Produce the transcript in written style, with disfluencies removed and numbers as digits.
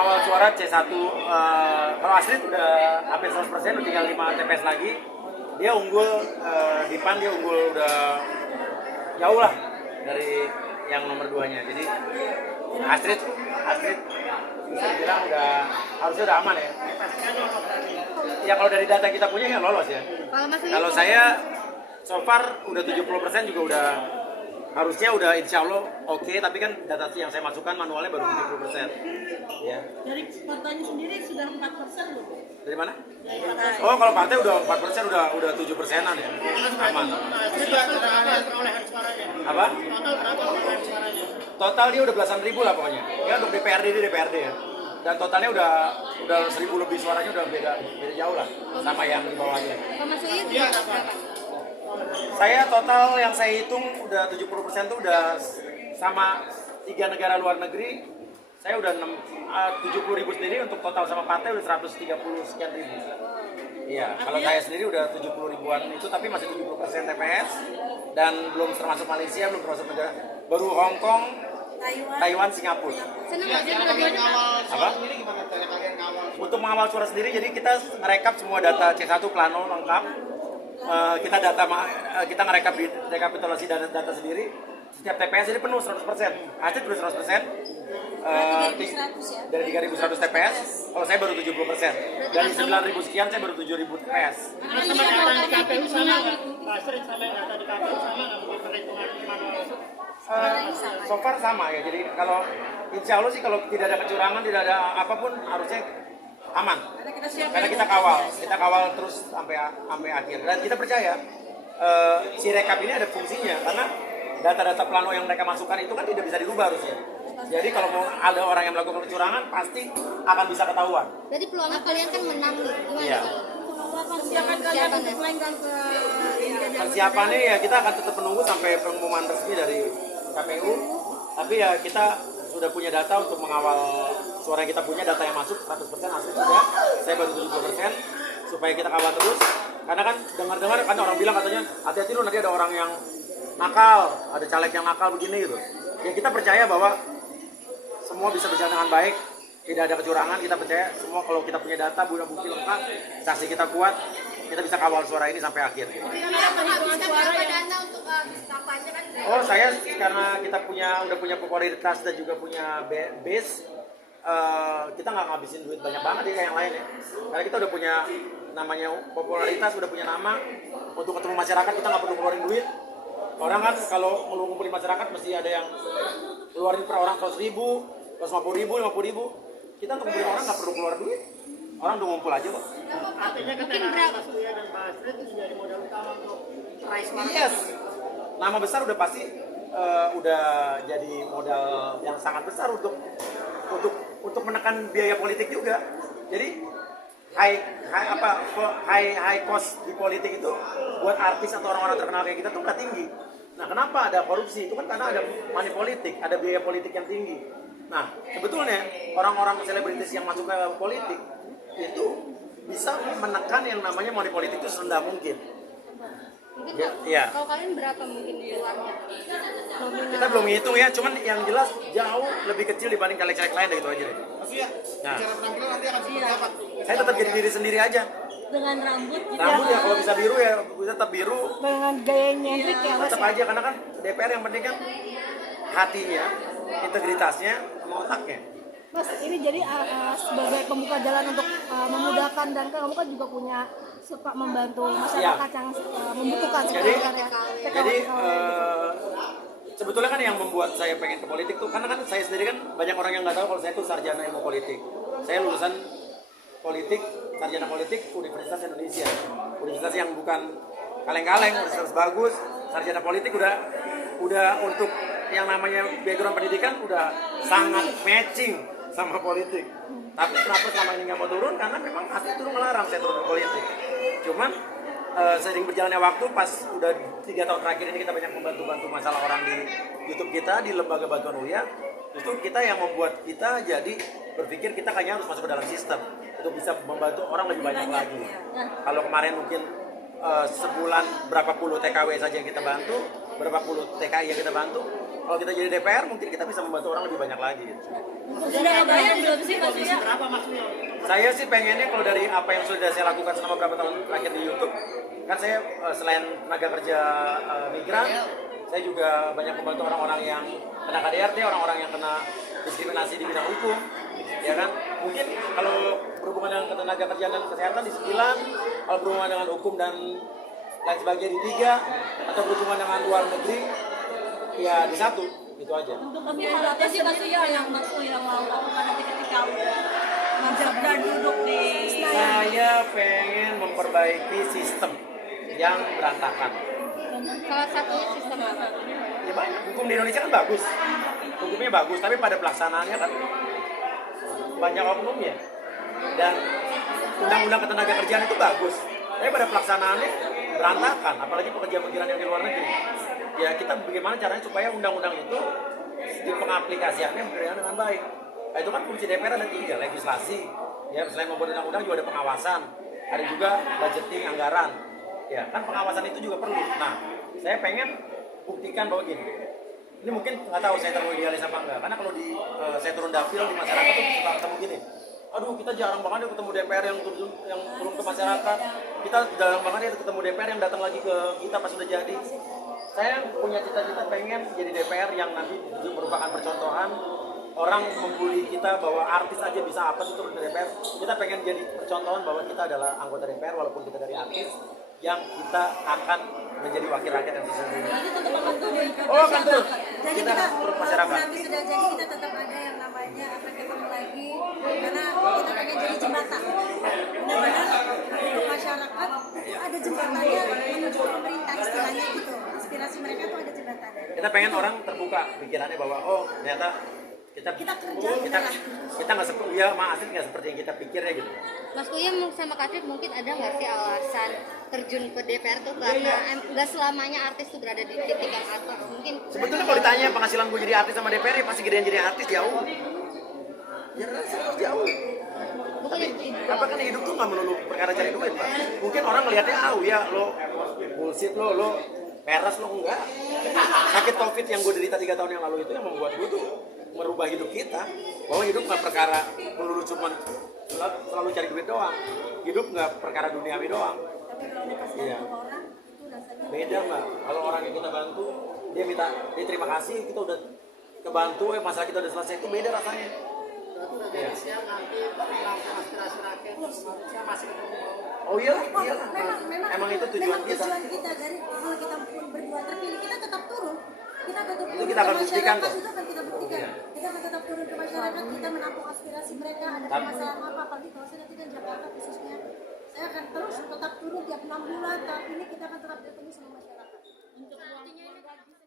mengawal suara C1. Kalau Astrid udah hampir 100%, udah tinggal 5 TPS lagi. Dia unggul di PAN, dia unggul udah jauh lah dari yang nomor 2-nya. Jadi Astrid bisa dibilang harusnya udah aman ya. Ya kalau dari data kita punya ya lolos ya. Kalau saya so far udah 70% juga udah harusnya udah insya Allah oke, tapi kan data yang saya masukkan manualnya baru 70%. Ya. Dari partainya sendiri sudah 4% loh. Dari mana? Oh kalau partai udah 4%, udah 7%-an ya. Aman. Apa? Total dia udah belasan ribu lah pokoknya. Ya untuk DPRD ya. Dan totalnya udah 1.000 lebih suaranya, udah beda jauh lah sama yang di bawahnya. Saya total yang saya hitung udah 70% tuh udah sama 3 negara luar negeri. Saya udah 70.000 sendiri, untuk total sama partai udah 130 sekian ribu. Iya, kalau saya sendiri udah 70 ribuan itu, tapi masih 70% TPS dan belum termasuk Malaysia, belum termasuk negara baru Hong Kong, Taiwan, Singapura. Apa? Untuk mengawal suara sendiri, jadi kita ngerekap semua data C1 plano lengkap. Kita ngerekap di rekapitulasi data sendiri. Setiap TPS ini penuh 100%. Aceh udah 100%. Dari 3.100 TPS, kalau saya baru 70%. Dari 9.000 sekian saya baru 7.000 TPS. Sama data di KPU sama nggak? Pak Astrid sama data di KPU sama nggak? Perhitungan manual? So far sama ya. Jadi kalau insya Allah sih kalau tidak ada kecurangan, tidak ada apapun, harusnya aman. Karena kita kawal terus sampai akhir. Dan kita percaya si rekap ini ada fungsinya, karena data-data plano yang mereka masukkan itu kan tidak bisa dirubah harusnya. Jadi kalau mau ada orang yang melakukan kecurangan, pasti akan bisa ketahuan. Jadi peluangnya kalian kan menang nih, gimana? Iya. Persiapan kalian untuk melenggang ke Persiapannya ya kita akan tetap menunggu sampai pengumuman resmi dari KPU. Tapi ya kita sudah punya data untuk mengawal suara yang kita punya, data yang masuk 100% asli sudah. Saya baru 70%, supaya kita kawal terus. Karena kan dengar-dengar kan orang bilang katanya hati-hati lu, nanti ada orang yang nakal, ada caleg yang nakal begini gitu. Ya kita percaya bahwa semua bisa berjalan dengan baik, tidak ada kecurangan. Kita percaya semua, kalau kita punya data, bukti lengkap, saksi kita kuat, kita bisa kawal suara ini sampai akhir gitu. Oh saya karena kita udah punya popularitas dan juga punya base, kita nggak ngabisin duit banyak banget ya kayak yang lain ya. Karena kita udah punya namanya popularitas, udah punya nama, untuk ketemu masyarakat kita nggak perlu keluarin duit. Orang kan kalau mau ngumpulin masyarakat mesti ada yang keluarin per orang 100.000, 150.000, 50.000. Kita untuk ngumpulin orang nggak perlu keluar duit. Orang udah ngumpul aja kok. artinya keterangan Mas Buya dan Pak Astrid itu jadi modal utama untuk raise market. Yes. Nama besar udah pasti udah jadi modal yang sangat besar untuk menekan biaya politik juga. Jadi high cost di politik itu buat artis atau orang-orang terkenal kayak kita tuh nggak tinggi. Nah, kenapa ada korupsi? Itu kan karena ada money politik, ada biaya politik yang tinggi. Nah, sebetulnya orang-orang selebritis yang masuk ke politik itu bisa menekan yang namanya money politik itu serendah mungkin. Mungkin Ya. kalau kalian berapa mungkin keluarnya? Kita belum ngitung ya, cuman yang jelas jauh lebih kecil dibanding caleg-caleg lain, gitu aja deh. Nah, saya tetap jadi diri sendiri aja. Dengan rambut gitu. Rambut ya kalau bisa biru ya bisa tetap biru. Dengan gaya nyentrik ya Mas. Tetap aja, karena kan DPR yang penting kan hatinya, integritasnya, sama otaknya. Mas, ini jadi sebagai pembuka jalan untuk memudahkan, dan kamu kan juga punya suka membantu masyarakat yang membutuhkan Jadi seperti sebetulnya kan yang membuat saya pengen ke politik tuh karena kan saya sendiri kan banyak orang yang nggak tahu kalau saya tuh sarjana ilmu politik. Saya lulusan politik, sarjana politik Universitas Indonesia. Universitas yang bukan kaleng-kaleng, universitas bagus. Sarjana politik udah untuk yang namanya background pendidikan udah sangat matching sama politik. Tapi kenapa selama ini nggak mau turun? Karena memang hati turun melarang saya turun ke politik. Cuman sering berjalannya waktu, pas udah 3 tahun terakhir ini kita banyak membantu masalah orang di YouTube kita, di lembaga bantuan UIA. Itu kita yang membuat kita jadi berpikir kita kayaknya harus masuk ke dalam sistem untuk bisa membantu orang lebih banyak lagi. Kalau kemarin mungkin sebulan berapa puluh TKW saja yang kita bantu, berapa puluh TKI yang kita bantu. Kalau kita jadi DPR mungkin kita bisa membantu orang lebih banyak lagi. Sudah ada yang belum sih Mas Surya? Saya sih pengennya kalau dari apa yang sudah saya lakukan selama beberapa tahun terakhir di YouTube, kan saya selain tenaga kerja migran, saya juga banyak membantu orang-orang yang kena KDRT, orang-orang yang kena diskriminasi di bidang hukum, ya kan? Mungkin kalau berhubungan dengan ketenaga kerjaan dan kesehatan di 9, kalau berhubungan dengan hukum dan lain sebagainya di 3, atau berhubungan dengan luar negeri, ya di 1, itu aja. Untuk tapi apa sih Mas Surya yang Mas Surya mau lakukan nanti ketika menjaga duduk di Saya pengen memperbaiki sistem yang berantakan. Salah satunya sistem apa? Ya banyak. Hukum di Indonesia kan bagus, hukumnya bagus, tapi pada pelaksanaannya kan banyak oknumnya. Dan undang-undang ketenaga kerjaan itu bagus, tapi pada pelaksanaannya berantakan, apalagi pekerja migran yang di luar negeri. Ya kita bagaimana caranya supaya undang-undang itu di pengaplikasiannya berjalan dengan baik. Nah, itu kan fungsi DPR ada 3, legislasi, ya selain membuat undang-undang juga ada pengawasan, ada juga budgeting anggaran. Ya kan pengawasan itu juga perlu. Nah, saya pengen buktikan bahwa gini. Ini mungkin nggak tahu saya terlalu idealis apa enggak, karena kalau saya turun dapil di masyarakat tuh suka ketemu gini. Aduh, kita jarang banget ya ketemu DPR yang turun ke masyarakat. Kita jarang banget ya ketemu DPR yang datang lagi ke kita pas sudah jadi. Saya punya cita-cita pengen jadi DPR yang nanti merupakan percontohan. Orang membuli kita bahwa artis aja bisa apa sih turun ke DPR. Kita pengen jadi percontohan bahwa kita adalah anggota DPR walaupun kita dari artis, yang kita akan menjadi wakil rakyat yang sesungguhnya. Oh, akan terus. Jadi Kita kita turun ke walaupun masyarakat. nanti sudah jadi kita tetap ada yang namanya akan ketemu lagi karena kita pengen jadi jembatan. Benar-benar untuk masyarakat itu ada jembatannya menuju ke pemerintah istilahnya gitu. Aspirasi mereka tuh ada jembatannya. Kita pengen orang terbuka pikirannya bahwa oh ternyata kita Kita kerja, kita nggak seperti ya asli nggak seperti yang kita pikirnya gitu. Mas Uyam sama Katrit mungkin ada nggak sih alasan terjun ke DPR tuh karena nggak selamanya artis tuh berada di titik yang atas mungkin Sebetulnya kalau ditanya penghasilan gue jadi artis sama DPR ya pasti gedean jadi artis jauh. Ya harus jauh. Tapi apa kan hidup tuh nggak melulu perkara cari duit pak. Mungkin orang ngelihatnya ya lo bullshit lo peres lo enggak. Sakit covid yang gue derita 3 tahun yang lalu itu yang membuat gue tuh merubah hidup kita, bahwa hidup nggak perkara melulu cuman selalu cari duit doang, hidup nggak perkara duniawi doang. Iya. Beda mbak, kalau orang yang kita bantu dia terima kasih, kita udah kebantu, masalah kita udah selesai, itu beda rasanya. Iya. Oh iya, emang itu tujuan kita. Tujuan kita dari kalau kita pun berdua terpilih kita tetap turun. Kita tetap turun Itu kita akan ke buktikan masyarakat, kok. itu akan kita buktikan. Iya. Kita akan tetap turun ke masyarakat, kita menampung aspirasi mereka, ada permasalahan apa, apalagi kalau saya nanti di Jakarta khususnya. Saya akan terus tetap turun tiap 6 bulan, tapi ini kita akan tetap bertemu sama masyarakat. untuk uang gaji